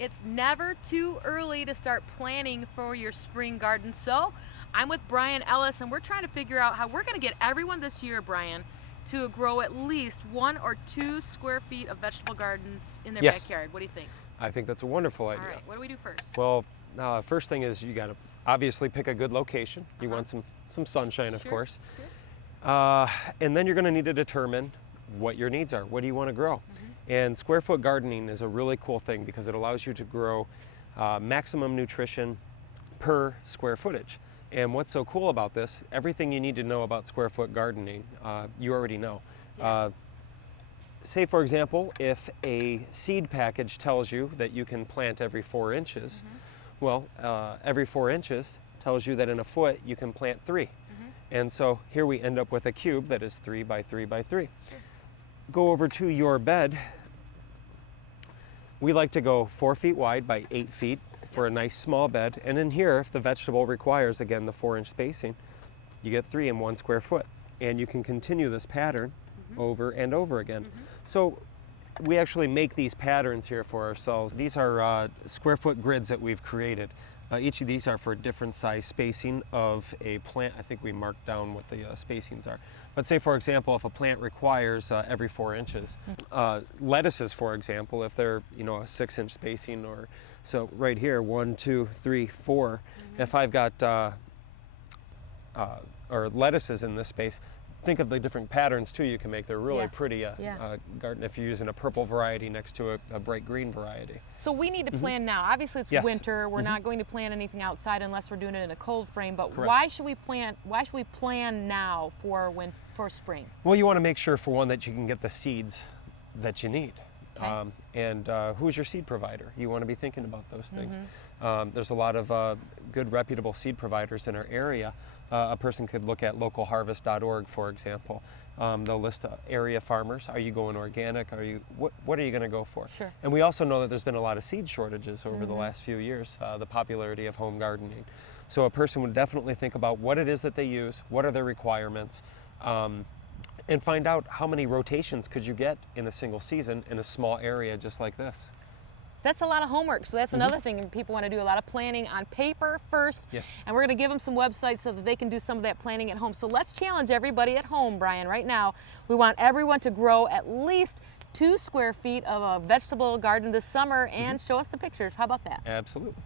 It's never too early to start planning for your spring garden. So I'm with Bryan Ellis, and we're trying to figure out how we're going to get everyone this year, Bryan, to grow at least 1 or 2 square feet of vegetable gardens in their backyard. What do you think? I think that's a wonderful idea. All right, what do we do first? Well, first thing is you got to obviously pick a good location. You want some sunshine, of course. Sure. And then you're going to need to determine what your needs are. What do you want to grow? And square foot gardening is a really cool thing because it allows you to grow maximum nutrition per square footage. And what's so cool about this, everything you need to know about square foot gardening, you already know. Yeah. Say, for example, if a seed package tells you that you can plant every 4 inches, well, every 4 inches tells you that in a foot you can plant 3. And so here we end up with a cube that is 3 by 3 by 3. Sure. Go over to your bed. We like to go 4 feet wide by 8 feet for a nice small bed. And in here, if the vegetable requires, again, the 4-inch spacing, you get 3 in 1 square foot. And you can continue this pattern over and over again. So we actually make these patterns here for ourselves. These are square foot grids that we've created. Each of these are for different size spacing of a plant. I think we marked down what the spacings are. But say, for example, if a plant requires every 4 inches, lettuces, for example, if they're a 6-inch spacing, or so right here, 1, 2, 3, 4. If I've got or lettuces in this space, think of the different patterns too you can make. They're really pretty garden if you're using a purple variety next to a bright green variety. So we need to plan now. Obviously it's winter. We're not going to plant anything outside unless we're doing it in a cold frame. But why should we plan now for spring? Well, you want to make sure, for one, that you can get the seeds that you need. Okay. And who's your seed provider? You want to be thinking about those things. There's a lot of good, reputable seed providers in our area. A person could look at localharvest.org, for example. They'll list area farmers. Are you going organic? What are you going to go for? Sure. And we also know that there's been a lot of seed shortages over the last few years, the popularity of home gardening. So a person would definitely think about what it is that they use, what are their requirements, and find out how many rotations could you get in a single season in a small area just like this. That's a lot of homework, so that's another thing people want to do, a lot of planning on paper first. Yes. And we're going to give them some websites so that they can do some of that planning at home. So let's challenge everybody at home, Bryan, right now. We want everyone to grow at least 2 square feet of a vegetable garden this summer and show us the pictures. How about that? Absolutely.